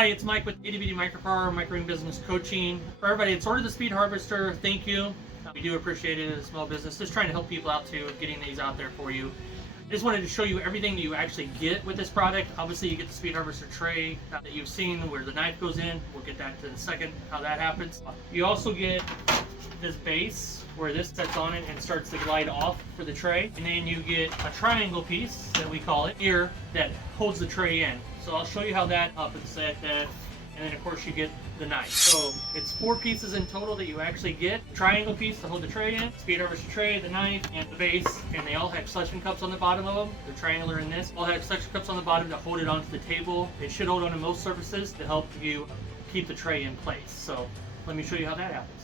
Hi, it's Mike with Itty Bitty Micropower Microgreen Business Coaching. For everybody that's ordered the Speed Harvester, thank you. We do appreciate it as a small business. Just trying to help people out too, getting these out there for you. I just wanted to show you everything that you actually get with this product. Obviously, you get the Speed Harvester tray that you've seen where the knife goes in. We'll get that in a second, how that happens. You also get this base where this sets on it and starts to glide off for the tray. And then you get a triangle piece that we call it here that holds the tray in. So I'll show you how that up and set that. And then of course you get the knife. So it's 4 pieces in total that you actually get. Triangle piece to hold the tray in, Speed Harvester tray, the knife, and the base. And they all have suction cups on the bottom of them. They're triangular in this. All have suction cups on the bottom to hold it onto the table. It should hold onto most surfaces to help you keep the tray in place. So let me show you how that happens.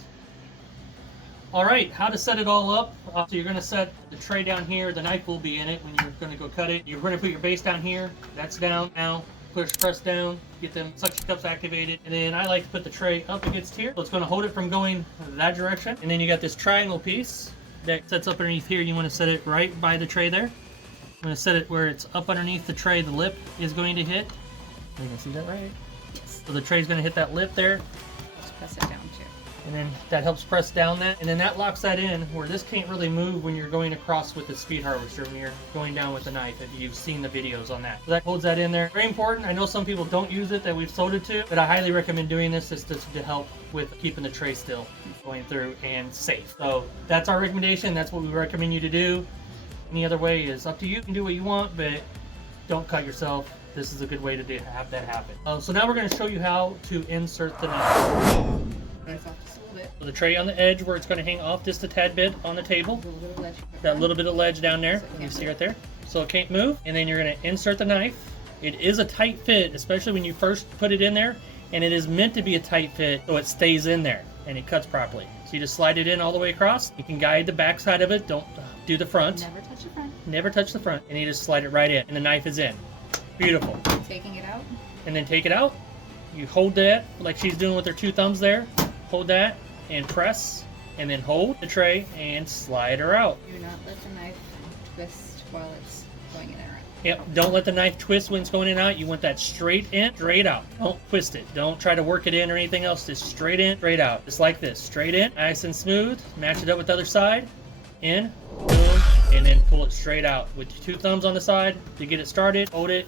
Alright, how to set it all up. So you're going to set the tray down here. The knife will be in it when you're going to go cut it. You're going to put your base down here. That's down now. Press down, get them suction cups activated, and then I like to put the tray up against here. So it's going to hold it from going that direction. And then you got this triangle piece that sets up underneath here. You want to set it right by the tray there. I'm going to set it where it's up underneath the tray. The lip is going to hit. You can see that right? Yes. So the tray is going to hit that lip there. Let's press it down too. And then that helps press down that, and then that locks that in where this can't really move when you're going across with the Speed Harvester, when you're going down with the knife, if you've seen the videos on that. So that holds that in there. Very important. I know some people don't use it that we've sold it to, but I highly recommend doing this just to help with keeping the tray still going through and safe. So that's our recommendation. That's what we recommend you to do. Any other way is up to you. You can do what you want, but don't cut yourself. This is a good way to have that happen. So now we're going to show you how to insert the knife. So the tray on the edge where it's going to hang off just a tad bit on the table. That little bit of ledge down there, you see right there. So it can't move. And then you're going to insert the knife. It is a tight fit, especially when you first put it in there. And it is meant to be a tight fit so it stays in there and it cuts properly. So you just slide it in all the way across. You can guide the back side of it. Don't do the front. Never touch the front. Never touch the front. And you just slide it right in. And the knife is in. Beautiful. Taking it out. And then take it out. You hold that like she's doing with her 2 thumbs there. Hold that and press, and then hold the tray and slide her out. Do not let the knife twist while it's going in and out. Yep, don't let the knife twist when it's going in and out. You want that straight in, straight out. Don't twist it. Don't try to work it in or anything else. Just straight in, straight out. Just like this. Straight in, nice and smooth. Match it up with the other side. In, boom, and then pull it straight out. With 2 thumbs on the side to get it started, hold it,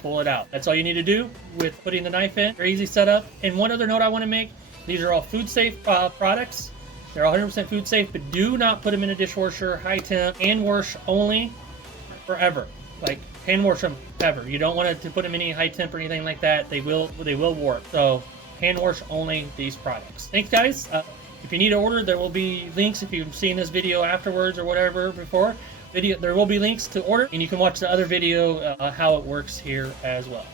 pull it out. That's all you need to do with putting the knife in. Very easy setup. And one other note I want to make. These are all food safe products. They're 100% food safe, but do not put them in a dishwasher, high temp, hand wash only forever. Like hand wash them ever. You don't want to put them in any high temp or anything like that. They will warp. So hand wash only these products. Thanks guys. If you need to order, there will be links if you've seen this video afterwards or whatever before. There will be links to order, and you can watch the other video how it works here as well.